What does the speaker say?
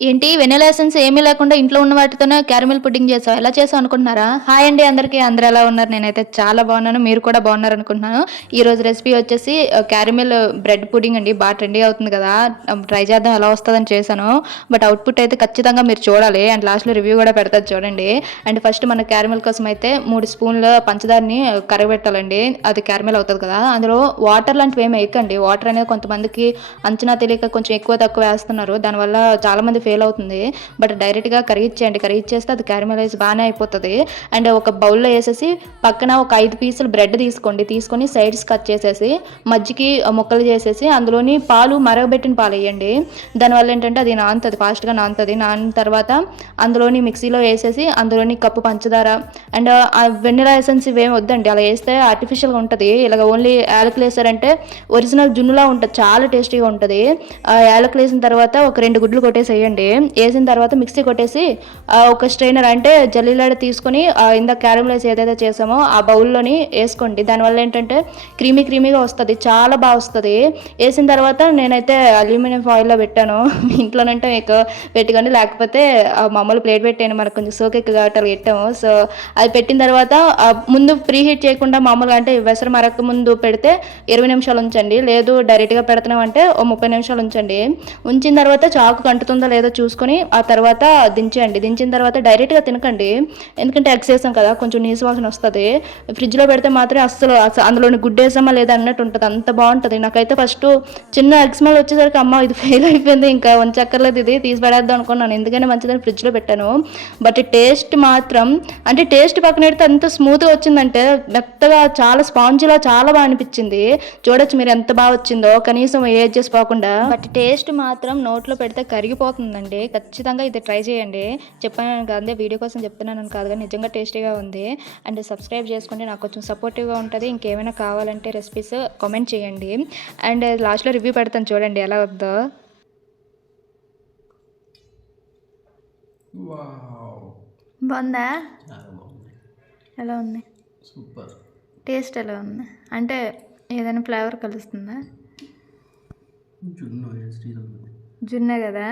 ఏంటి vanilla essence ఏమీ లేకుండా ఇంట్లో ఉన్న వాటితోనే క్యారమెల్ పుడ్డింగ్ చేసావు. ఎలా చేసావు అనుకుంటున్నారా? హాయ్ అండి అందరికీ. అందరూ ఎలా ఉన్నారు? నేనైతే చాలా బాగున్నాను. మీరు కూడా బాగున్నారనుకుంటున్నాను. ఈరోజు రెసిపీ వచ్చేసి క్యారమెల్ బ్రెడ్ పుడ్డింగ్ అండి. బాగా ట్రెండీ అవుతుంది కదా! ట్రై చేద్దాం ఎలా వస్తదని చేశాను. బట్ అవుట్‌పుట్ అయితే ఖచ్చితంగా మీరు చూడాలి. అండ్ లాస్ట్‌లో రివ్యూ కూడా పెడతాను చూడండి. అండ్ ఫస్ట్ మన క్యారమెల్ కోసం అయితే 3 స్పూన్ల పంచదారని కరగబెట్టాలండి. అది క్యారమెల్ అవుతది కదా! అందులో వాటర్ లాంటివి ఏమి ఎయకండి. వాటర్ అనేది కొంతమందికి అంచనా తెలియక కొంచెం ఎక్కువ తక్కువ వేస్తున్నారు. దానివల్ల చాలామంది ఫెయిల్ అవుతుంది. బట్ డైరెక్ట్‌గా కరిగిచ్చేయండి. కరిగిచ్చేస్తే అది క్యారమలైజ్ బానే అయిపోతది. అండ్ ఒక బౌల్‌లో ఏసేసి పక్కన ఒక 5 పీసులు బ్రెడ్ తీసుకోండి. తీసుకొని సైడ్స్ కట్ చేసేసి మధ్యకి ముక్కలు చేసేసి అందులోని పాలు మరగబెట్టిన పాలెయ్యండి. దానివల్ల ఏంటంటే అది నానుతది. ఫాస్ట్‌గా నానుతది. నానిన తర్వాత అందులోని మిక్సీలో ఏసేసి అందులోని కప్పు పంచదార అండ్ వెనిలా ఎసెన్స్ ఇవేమి వద్దండి. అలా ఏస్తే ఆర్టిఫిషియల్‌గా ఉంటది. ఇలాగ ఓన్లీ యాలకులేసారంటే ఒరిజినల్ జున్నులా ఉంటది. చాలా టేస్టీగా ఉంటది. యాలకులేసిన తర్వాత ఒక 2 గుడ్లు కొట్టేసేయండి. ఏసిన తర్వాత మిక్సీ కొట్టేసి ఒక స్ట్రైనర్ అంటే జల్లిలాడ తీసుకొని ఇందాక క్యారమలైజ్ ఏదైతే చేసామో ఆ బౌల్‌లోని ఏసుకోండి. దానివల్ల ఏంటంటే క్రీమీగా వస్తది. చాలా బా వస్తది. ఏసిన తర్వాత నేనైతే అల్యూమినియం ఫాయిల్‌లో పెట్టాను. మీ ఇంట్లోనంటే మీకు పెట్టుకోండి. లేకపోతే మామూలు ప్లేట్ పెట్టేయండి. మనకు కొంచెం సోకెక్కువ కాబట్టి అలా పెట్టాము. సో, అది పెట్టిన తర్వాత ముందు ప్రీ హీట్ చేయకుండా మామూలుగా అంటే వెసరు మరక్క ముందు పెడితే 20 నిమిషాలు ఉంచండి. లేదు డైరెక్ట్‌గా పెడుతున్నామంటే ఓ 30 నిమిషాలు ఉంచండి. ఉంచిన తర్వాత చాకుకి అంటుతుందో లేదో చూసుకొని ఆ తర్వాత దించేయండి. దించిన తర్వాత డైరెక్ట్‌గా తినకండి. ఎందుకంటే ఎగ్స్ ఏసాం కదా! కొంచెం నీసు వాసన వస్తది. ఫ్రిడ్జ్‌లో పెడితే మాత్రం అందులోని గుడ్డేసామా లేదా అన్నట్టు ఉంటది. అంత బావుంటది. నాకైతే ఫస్టు చిన్న ఎగ్ స్మెల్ వచ్చేసరికి అమ్మ ఇది ఫెయిల్ అయిపోయింది. ఇంకా ఉంచక్కర్లేదు ఇది తీసి పడేద్దాం అనుకున్నాను. ఎందుకని మంచిదని ఫ్రిడ్జ్‌లో పెట్టాను. బట్ టేస్ట్ మాత్రం అంటే టేస్ట్ పక్కన పెడితే ఎంత స్మూత్‌గా వచ్చిందంటే మెత్తగా చాలా స్పాంజిలా చాలా బా అనిపిచ్చింది. చూడొచ్చు మీరు ఎంత బా వచ్చిందో. కనీసం ఏ ఎడ్జెస్ పోకుండా. బట్ టేస్ట్ మాత్రం నోట్లో పెడితే కరిగిపోతుందండి. ఖచ్చితంగా ఇది ట్రై చేయండి. చెప్పాను కదండీ వీడియో కోసం చెప్తున్నానని కాదు గానీ నిజంగా టేస్టీగా ఉంది. అండ్ సబ్స్క్రైబ్ చేసుకోండి. నాకు కొంచెం సపోర్టివ్‌గా ఉంటది. ఇంకేమైనా కావాలంటే రెసిపీస్ కామెంట్ చేయండి. అండ్ లాస్ట్‌లో రివ్యూ పెడతాను చూడండి ఎలా వద్దో. వావ్! బావుందా? చాలా బాగుంది. ఎలా ఉంది? సూపర్. టేస్ట్ ఎలా ఉంది? అంటే ఏదైనా ఫ్లేవర్ కలుస్తుందా? జున్ను వేస్టీగా ఉంది. జున్నే కదా?